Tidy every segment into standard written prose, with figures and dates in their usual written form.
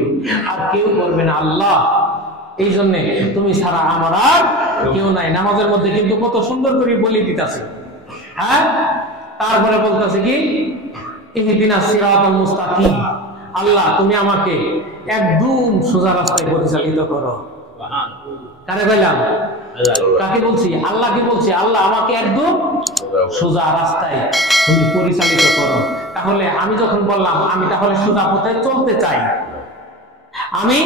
করবে, আর কেউ করবে না আল্লাহ। এই জন্য তুমি ছাড়া আমার আর কেউ নাই। নামাজের মধ্যে কিন্তু কত সুন্দর করে বলে দিতেছে। হ্যাঁ, তারপরে বলতেছে কি, ইহদিনাস সিরাতাল মুস্তাকিম, আল্লাহ তুমি আমাকে একদম সোজা রাস্তায় পরিচালিত করো। কারে বললাম? কাকে বলছি? আল্লাহকে বলছি, আল্লাহ আমাকে একদম সোজা রাস্তায় তুমি পরিচালিত করো। তাহলে আমি যখন বললাম আমি তাহলে সোজা পথে চলতে চাই, আমি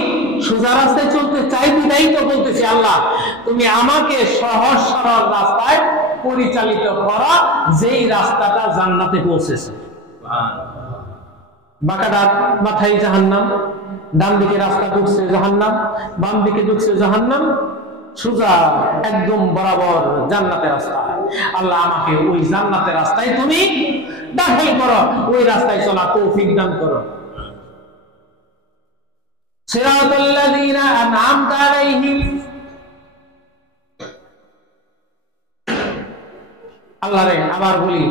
সোজা রাস্তায় চলতে চাই, বিদায়ী তো বলতেছি আল্লাহ তুমি আমাকে সহজ সরল রাস্তায় পরিচালিত করো, যেই রাস্তাটা জান্নাতে পৌঁছেছে। বাঁকাটা মাথায় জাহান্নাম, ডান দিকে রাস্তা ঢুকছে জাহান্নাম, বাম দিকে ঢুকছে জাহান্নাম, সোজা একদম বরাবর জান্নাতের রাস্তা। আল্লাহ আমাকে ওই জান্নাতের রাস্তায় তুমি দাখিল করো, ওই রাস্তায় চলা তৌফিক দান করো। সিরাতাল্লাযীনা আন'আমতা আলাইহিম, আল্লাহ রে আবার বলি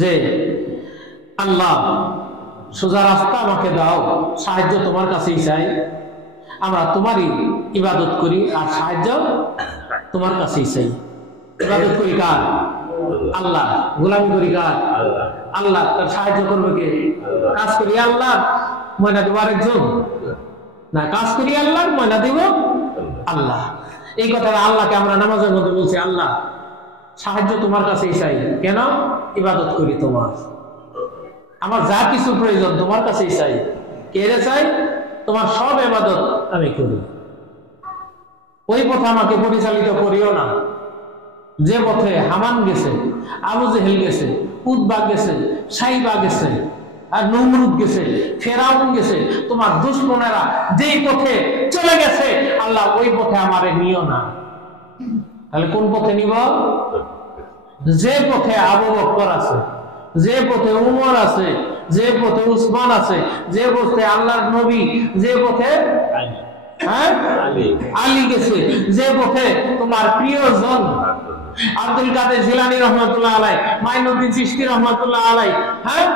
যে আল্লাহ সোজা রাস্তা আমাকে দাও, সাহায্য তোমার কাছেই চাই, আমরা তোমারই ইবাদত করি আর সাহায্য তোমার কাছেই চাই। ইবাদত করি কার? আল্লাহ। গোলামি করি কার? আল্লাহ। তার সাহায্য করবে কে? কাজ করি আল্লাহ, ময়না দেব আরেকজন না, কাজ করি আল্লাহ, ময়না দেব আল্লাহ। এই কথাটা আল্লাহকে আমরা নামাজের মধ্যে বলছি, আল্লাহ সাহায্য তোমার কাছেই চাই, কেন? ইবাদত করি তোমার, আমার যা কিছু প্রয়োজন তোমার কাছেই চাই। কে রে চাই? তোমার সব ইবাদত আমি করি। ওই পথে আমাকে পরিচালিত করিও না যে পথে হামান গেছে, আবু জেহেল গেছে, উতবা গেছে, সাইবা গেছে, আর নমরুদ গেছে, ফেরাউন গেছে। তোমার দুশমনেরা যেই পথে চলে গেছে আল্লাহ ওই পথে আমারে নিও না। তাহলে কোন পথে নিব? যে পথে আবু বকর আছে, যে পথে উমর আছে, যে পথে উসমান আছে, যে পথে আল্লাহর নবী, যে পথে আলী গেছে, যে পথে তোমার প্রিয়জন আব্দুল কাদের জিলানী রহমাতুল্লাহ আলাই, মাইনুদ্দিন চিশতি রহমাতুল্লাহ আলাই, হ্যাঁ,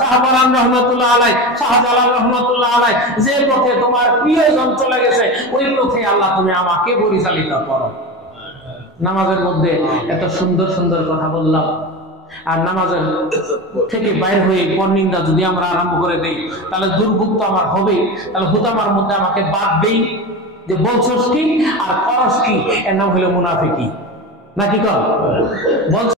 শাহবারান রহমাতুল্লাহ আলাই, শাহজালাল রহমাতুল্লাহ আলাই, যে পথে তোমার প্রিয়জন চলে গেছে ওই পথে আল্লাহ তুমি আমাকে পরিচালিত করো। নামাজের মধ্যে এত সুন্দর সুন্দর কথা বললাম, আর নামাজের থেকে বাইর হয়ে পরনিন্দা যদি আমরা আরম্ভ করে দেই তাহলে দুর্ভোগ তো আমার হবেই। তাহলে হুতামার মধ্যে আমাকে বাদ দেই যে বলছস কি আর করস কি, এর নাম হলো মুনাফিকি, নাকি কর?